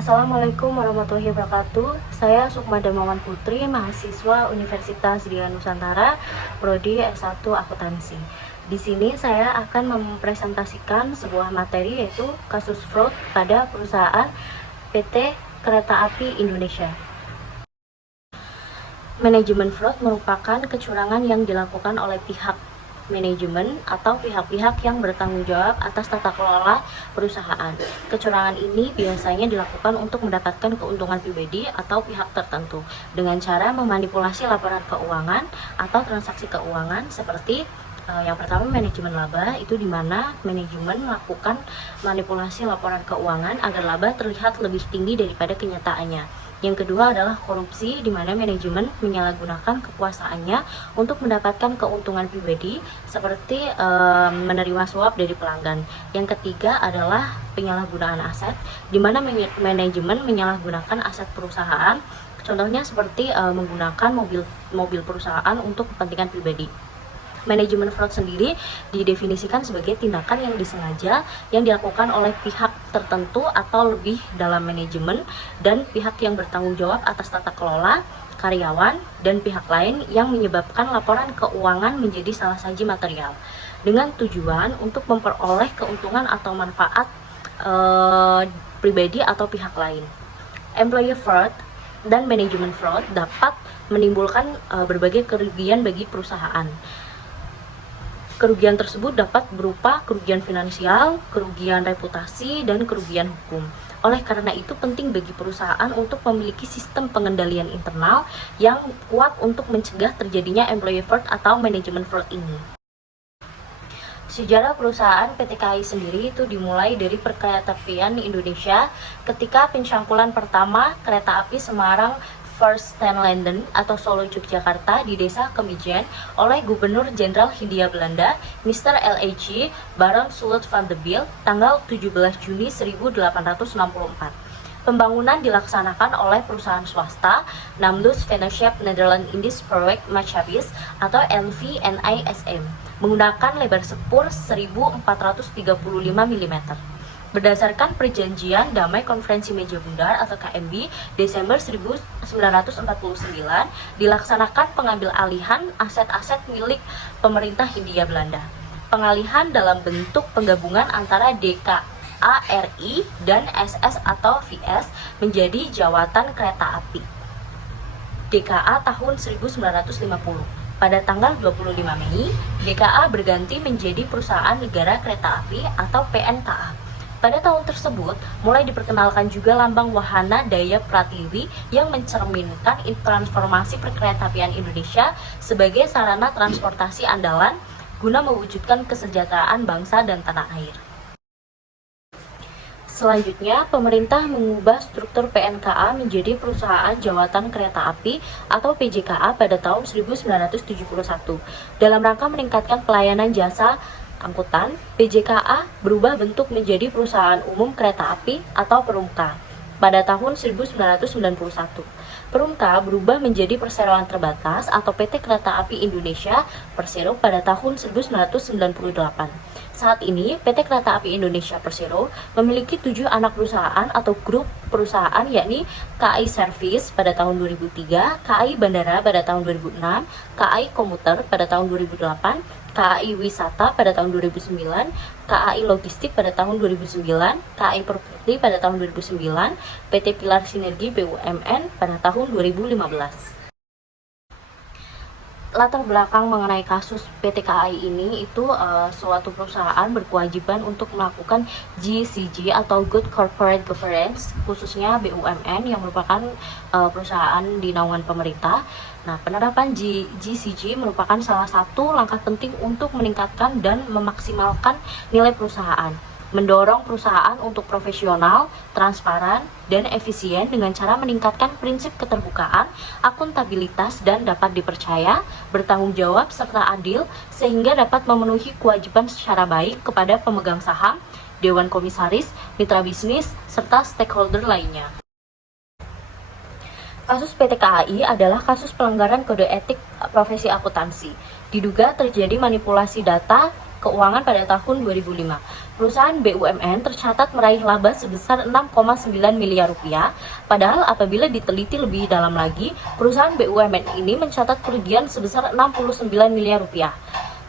Assalamualaikum warahmatullahi wabarakatuh. Saya Sukma Darmawan Putri, mahasiswa Universitas Dian Nusantara, Prodi S1 Akuntansi. Di sini saya akan mempresentasikan sebuah materi yaitu kasus fraud pada perusahaan PT Kereta Api Indonesia. Manajemen fraud merupakan kecurangan yang dilakukan oleh pihak manajemen atau pihak-pihak yang bertanggung jawab atas tata kelola perusahaan. Kecurangan ini biasanya dilakukan untuk mendapatkan keuntungan pribadi atau pihak tertentu dengan cara memanipulasi laporan keuangan atau transaksi keuangan seperti yang pertama manajemen laba, itu di mana manajemen melakukan manipulasi laporan keuangan agar laba terlihat lebih tinggi daripada kenyataannya. Yang kedua adalah korupsi, di mana manajemen menyalahgunakan kekuasaannya untuk mendapatkan keuntungan pribadi seperti menerima suap dari pelanggan. Yang ketiga adalah penyalahgunaan aset, di mana manajemen menyalahgunakan aset perusahaan. Contohnya seperti menggunakan mobil perusahaan untuk kepentingan pribadi. Manajemen fraud sendiri didefinisikan sebagai tindakan yang disengaja yang dilakukan oleh pihak tertentu atau lebih dalam manajemen dan pihak yang bertanggung jawab atas tata kelola, karyawan, dan pihak lain yang menyebabkan laporan keuangan menjadi salah saji material dengan tujuan untuk memperoleh keuntungan atau manfaat pribadi atau pihak lain. Employee fraud dan manajemen fraud dapat menimbulkan berbagai kerugian bagi perusahaan. Kerugian tersebut dapat berupa kerugian finansial, kerugian reputasi, dan kerugian hukum. Oleh karena itu penting bagi perusahaan untuk memiliki sistem pengendalian internal yang kuat untuk mencegah terjadinya employee fraud atau manajemen fraud ini. Sejarah perusahaan PT KAI sendiri itu dimulai dari Perkeretaapian Indonesia ketika pencangkulan pertama kereta api Semarang First Stand Landen atau Solo Yogyakarta di Desa Kemijen oleh Gubernur Jenderal Hindia Belanda Mr. L.A.G. Baron Sulot van de Biel tanggal 17 Juni 1864. Pembangunan dilaksanakan oleh perusahaan swasta Namdus Vennootschap Nederland Indisch Project Machabis atau NVNISM menggunakan lebar sepur 1435 mm. Berdasarkan Perjanjian Damai Konferensi Meja Bundar atau KMB Desember 1949, dilaksanakan pengambil alihan aset-aset milik pemerintah Hindia Belanda. Pengalihan dalam bentuk penggabungan antara DKA-RI dan SS atau VS menjadi Jawatan Kereta Api DKA tahun 1950. Pada tanggal 25 Mei, DKA berganti menjadi Perusahaan Negara Kereta Api atau PNKA. Pada tahun tersebut, mulai diperkenalkan juga lambang wahana daya pratiwi yang mencerminkan transformasi perkeretaapian Indonesia sebagai sarana transportasi andalan guna mewujudkan kesejahteraan bangsa dan tanah air. Selanjutnya, pemerintah mengubah struktur PNKA menjadi Perusahaan Jawatan Kereta Api atau PJKA pada tahun 1971 dalam rangka meningkatkan pelayanan jasa angkutan. PJKA berubah bentuk menjadi Perusahaan Umum Kereta Api atau Perumka pada tahun 1991. Perumka berubah menjadi Perseroan Terbatas atau PT Kereta Api Indonesia Persero pada tahun 1998. Saat ini, PT Kereta Api Indonesia Persero memiliki 7 anak perusahaan atau grup perusahaan, yakni KAI Service pada tahun 2003, KAI Bandara pada tahun 2006, KAI Komuter pada tahun 2008, KAI Wisata pada tahun 2009, KAI Logistik pada tahun 2009, KAI Properti pada tahun 2009, PT Pilar Sinergi BUMN pada tahun 2015. Latar belakang mengenai kasus PT KAI ini itu suatu perusahaan berkewajiban untuk melakukan GCG atau Good Corporate Governance, khususnya BUMN yang merupakan perusahaan di naungan pemerintah. Nah, penerapan GCG merupakan salah satu langkah penting untuk meningkatkan dan memaksimalkan nilai perusahaan, mendorong perusahaan untuk profesional, transparan, dan efisien dengan cara meningkatkan prinsip keterbukaan, akuntabilitas, dan dapat dipercaya, bertanggung jawab, serta adil, sehingga dapat memenuhi kewajiban secara baik kepada pemegang saham, dewan komisaris, mitra bisnis, serta stakeholder lainnya. Kasus PT KAI adalah kasus pelanggaran kode etik profesi akuntansi. Diduga terjadi manipulasi data keuangan pada tahun 2005. Perusahaan BUMN tercatat meraih laba sebesar 6,9 miliar rupiah, padahal apabila diteliti lebih dalam lagi, perusahaan BUMN ini mencatat kerugian sebesar 69 miliar rupiah.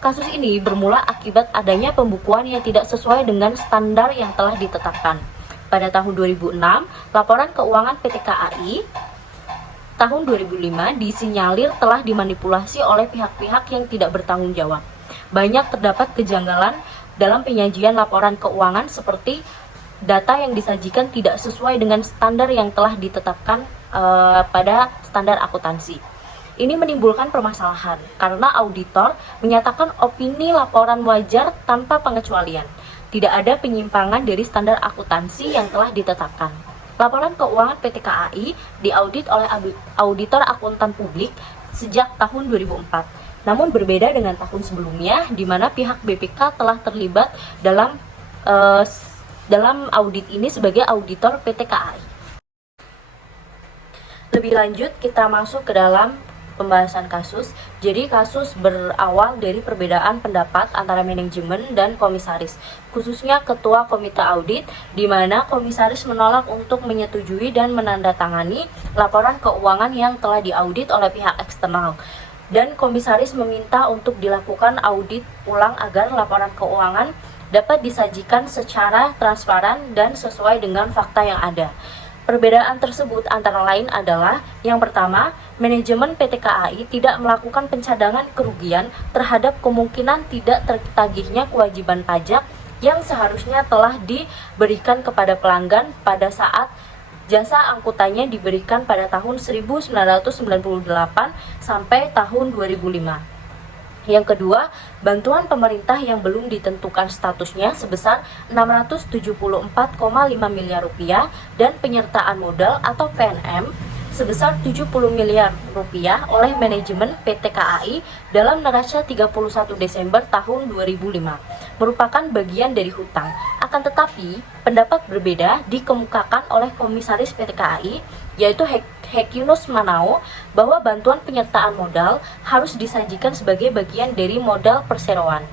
Kasus ini bermula akibat adanya pembukuan yang tidak sesuai dengan standar yang telah ditetapkan. Pada tahun 2006, laporan keuangan PT KAI tahun 2005 disinyalir telah dimanipulasi oleh pihak-pihak yang tidak bertanggung jawab. Banyak terdapat kejanggalan dalam penyajian laporan keuangan seperti data yang disajikan tidak sesuai dengan standar yang telah ditetapkan pada standar akuntansi. Ini menimbulkan permasalahan karena auditor menyatakan opini laporan wajar tanpa pengecualian. Tidak ada penyimpangan dari standar akuntansi yang telah ditetapkan. Laporan keuangan PT KAI diaudit oleh auditor akuntan publik sejak tahun 2004. Namun berbeda dengan tahun sebelumnya, di mana pihak BPK telah terlibat dalam audit ini sebagai auditor PT KAI. Lebih lanjut, kita masuk ke dalam pembahasan kasus. Jadi kasus berawal dari perbedaan pendapat antara manajemen dan komisaris, khususnya ketua komite audit, di mana komisaris menolak untuk menyetujui dan menandatangani laporan keuangan yang telah diaudit oleh pihak eksternal. Dan komisaris meminta untuk dilakukan audit ulang agar laporan keuangan dapat disajikan secara transparan dan sesuai dengan fakta yang ada. Perbedaan tersebut antara lain adalah, yang pertama, manajemen PT KAI tidak melakukan pencadangan kerugian terhadap kemungkinan tidak tertagihnya kewajiban pajak yang seharusnya telah diberikan kepada pelanggan pada saat jasa angkutannya diberikan pada tahun 1998 sampai tahun 2005. Yang kedua, bantuan pemerintah yang belum ditentukan statusnya sebesar 674,5 miliar rupiah dan penyertaan modal atau PNM sebesar 70 miliar rupiah oleh manajemen PT KAI dalam neraca 31 Desember tahun 2005 merupakan bagian dari hutang. Akan tetapi, pendapat berbeda dikemukakan oleh komisaris PT KAI, yaitu Hekinus Manao, bahwa bantuan penyertaan modal harus disajikan sebagai bagian dari modal perseroan.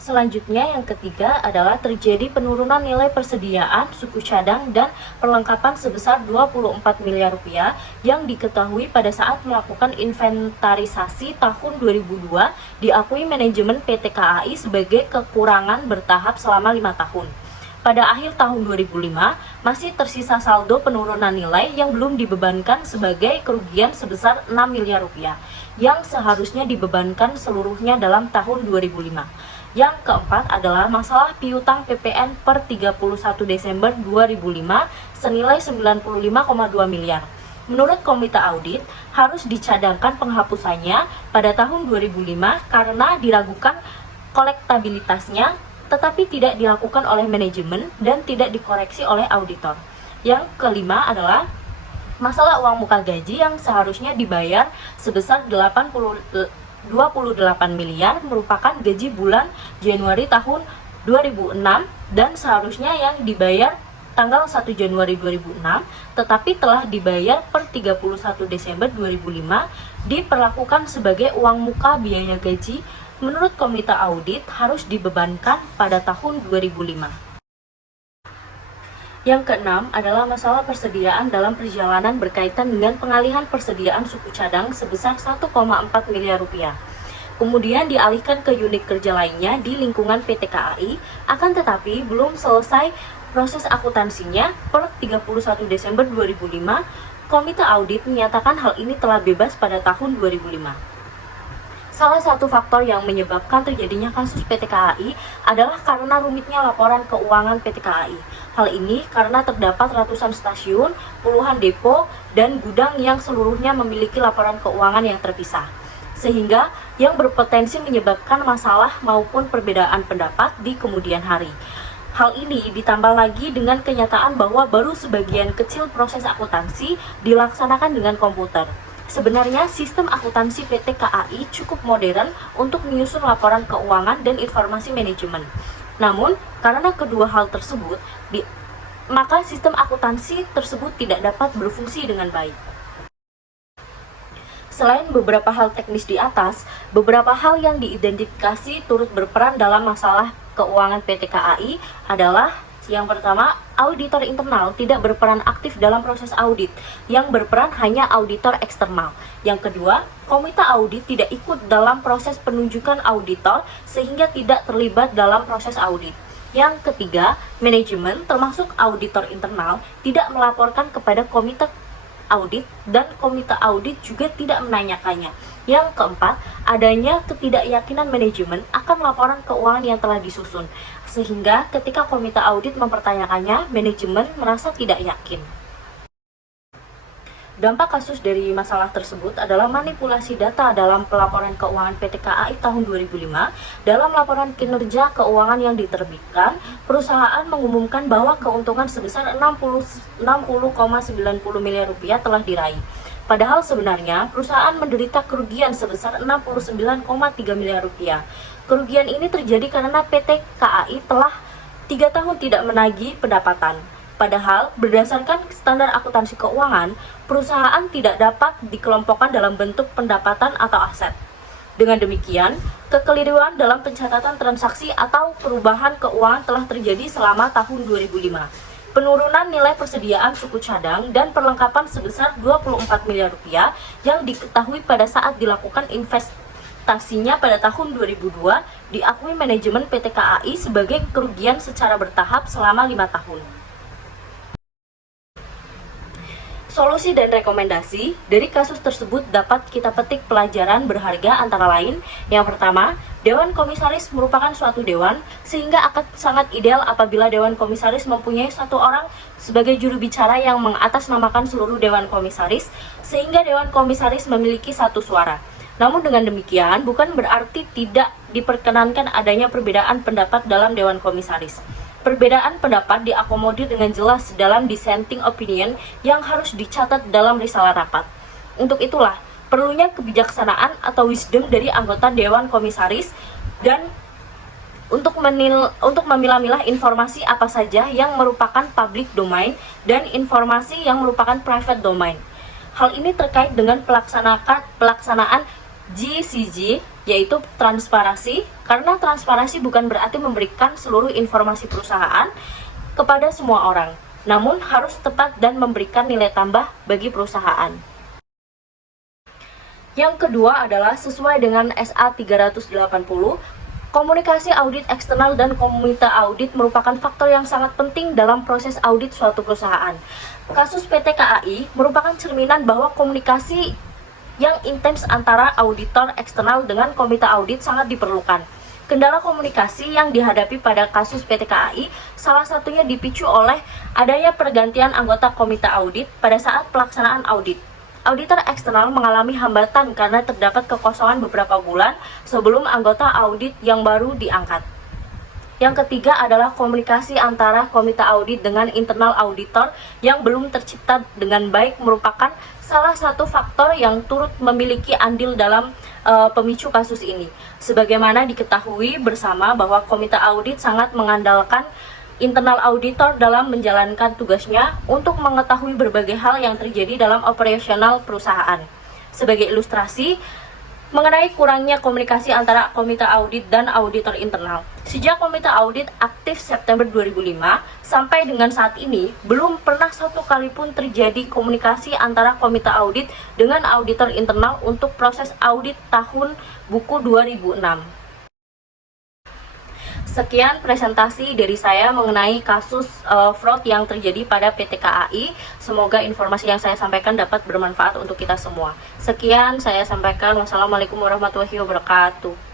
Selanjutnya, yang ketiga adalah terjadi penurunan nilai persediaan suku cadang dan perlengkapan sebesar 24 miliar rupiah yang diketahui pada saat melakukan inventarisasi tahun 2002 diakui manajemen PT KAI sebagai kekurangan bertahap selama 5 tahun. Pada akhir tahun 2005, masih tersisa saldo penurunan nilai yang belum dibebankan sebagai kerugian sebesar 6 miliar rupiah, yang seharusnya dibebankan seluruhnya dalam tahun 2005. Yang keempat adalah masalah piutang PPN per 31 Desember 2005 senilai 95,2 miliar. Menurut komite audit, harus dicadangkan penghapusannya pada tahun 2005 karena diragukan kolektabilitasnya, tetapi tidak dilakukan oleh manajemen dan tidak dikoreksi oleh auditor. Yang kelima adalah masalah uang muka gaji yang seharusnya dibayar sebesar 28 miliar merupakan gaji bulan Januari tahun 2006 dan seharusnya yang dibayar tanggal 1 Januari 2006 tetapi telah dibayar per 31 Desember 2005 diperlakukan sebagai uang muka biaya gaji. Menurut komite audit harus dibebankan pada tahun 2005. Yang keenam adalah masalah persediaan dalam perjalanan berkaitan dengan pengalihan persediaan suku cadang sebesar 1,4 miliar rupiah. Kemudian dialihkan ke unit kerja lainnya di lingkungan PT KAI, akan tetapi belum selesai proses akuntansinya per 31 Desember 2005. Komite audit menyatakan hal ini telah bebas pada tahun 2005. Salah satu faktor yang menyebabkan terjadinya kasus PT KAI adalah karena rumitnya laporan keuangan PT KAI. Hal ini karena terdapat ratusan stasiun, puluhan depo, dan gudang yang seluruhnya memiliki laporan keuangan yang terpisah. Sehingga yang berpotensi menyebabkan masalah maupun perbedaan pendapat di kemudian hari. Hal ini ditambah lagi dengan kenyataan bahwa baru sebagian kecil proses akuntansi dilaksanakan dengan komputer. Sebenarnya sistem akuntansi PT KAI cukup modern untuk menyusun laporan keuangan dan informasi manajemen. Namun, karena kedua hal tersebut, maka sistem akuntansi tersebut tidak dapat berfungsi dengan baik. Selain beberapa hal teknis di atas, beberapa hal yang diidentifikasi turut berperan dalam masalah keuangan PT KAI adalah yang pertama, auditor internal tidak berperan aktif dalam proses audit, yang berperan hanya auditor eksternal. Yang kedua, komite audit tidak ikut dalam proses penunjukan auditor sehingga tidak terlibat dalam proses audit. Yang ketiga, manajemen termasuk auditor internal tidak melaporkan kepada komite audit dan komite audit juga tidak menanyakannya. Yang keempat, adanya ketidakyakinan manajemen akan laporan keuangan yang telah disusun, sehingga ketika komite audit mempertanyakannya, manajemen merasa tidak yakin. Dampak kasus dari masalah tersebut adalah manipulasi data dalam pelaporan keuangan PT KAI tahun 2005. Dalam laporan kinerja keuangan yang diterbitkan, perusahaan mengumumkan bahwa keuntungan sebesar 60,90 miliar rupiah telah diraih. Padahal sebenarnya perusahaan menderita kerugian sebesar 69,3 miliar rupiah. Kerugian ini terjadi karena PT KAI telah 3 tahun tidak menagih pendapatan. Padahal berdasarkan standar akuntansi keuangan, perusahaan tidak dapat dikelompokkan dalam bentuk pendapatan atau aset. Dengan demikian, kekeliruan dalam pencatatan transaksi atau perubahan keuangan telah terjadi selama tahun 2005. Penurunan nilai persediaan suku cadang dan perlengkapan sebesar 24 miliar rupiah yang diketahui pada saat dilakukan investasinya pada tahun 2002 diakui manajemen PT KAI sebagai kerugian secara bertahap selama 5 tahun. Solusi dan rekomendasi dari kasus tersebut dapat kita petik pelajaran berharga antara lain. Yang pertama, Dewan Komisaris merupakan suatu dewan, sehingga akan sangat ideal apabila Dewan Komisaris mempunyai satu orang sebagai juru bicara yang mengatasnamakan seluruh Dewan Komisaris, sehingga Dewan Komisaris memiliki satu suara. Namun dengan demikian, bukan berarti tidak diperkenankan adanya perbedaan pendapat dalam Dewan Komisaris. Perbedaan pendapat diakomodir dengan jelas dalam dissenting opinion yang harus dicatat dalam risalah rapat. Untuk itulah, perlunya kebijaksanaan atau wisdom dari anggota Dewan Komisaris dan untuk memilah-milah informasi apa saja yang merupakan public domain dan informasi yang merupakan private domain. Hal ini terkait dengan pelaksanaan GCG, yaitu transparansi, karena transparansi bukan berarti memberikan seluruh informasi perusahaan kepada semua orang, namun harus tepat dan memberikan nilai tambah bagi perusahaan. Yang kedua adalah sesuai dengan SA 380, komunikasi audit eksternal dan komite audit merupakan faktor yang sangat penting dalam proses audit suatu perusahaan. Kasus PT KAI merupakan cerminan bahwa komunikasi yang intens antara auditor eksternal dengan komite audit sangat diperlukan. Kendala komunikasi yang dihadapi pada kasus PT KAI salah satunya dipicu oleh adanya pergantian anggota komite audit pada saat pelaksanaan audit. Auditor eksternal mengalami hambatan karena terdapat kekosongan beberapa bulan sebelum anggota audit yang baru diangkat. Yang ketiga adalah komunikasi antara komite audit dengan internal auditor yang belum tercipta dengan baik merupakan salah satu faktor yang turut memiliki andil dalam pemicu kasus ini. Sebagaimana diketahui bersama bahwa komite audit sangat mengandalkan internal auditor dalam menjalankan tugasnya untuk mengetahui berbagai hal yang terjadi dalam operasional perusahaan. Sebagai ilustrasi, mengenai kurangnya komunikasi antara komite audit dan auditor internal. Sejak komite audit aktif September 2005 sampai dengan saat ini, belum pernah satu kali pun terjadi komunikasi antara komite audit dengan auditor internal untuk proses audit tahun buku 2006. Sekian presentasi dari saya mengenai kasus fraud yang terjadi pada PT KAI. Semoga informasi yang saya sampaikan dapat bermanfaat untuk kita semua. Sekian saya sampaikan. Wassalamualaikum warahmatullahi wabarakatuh.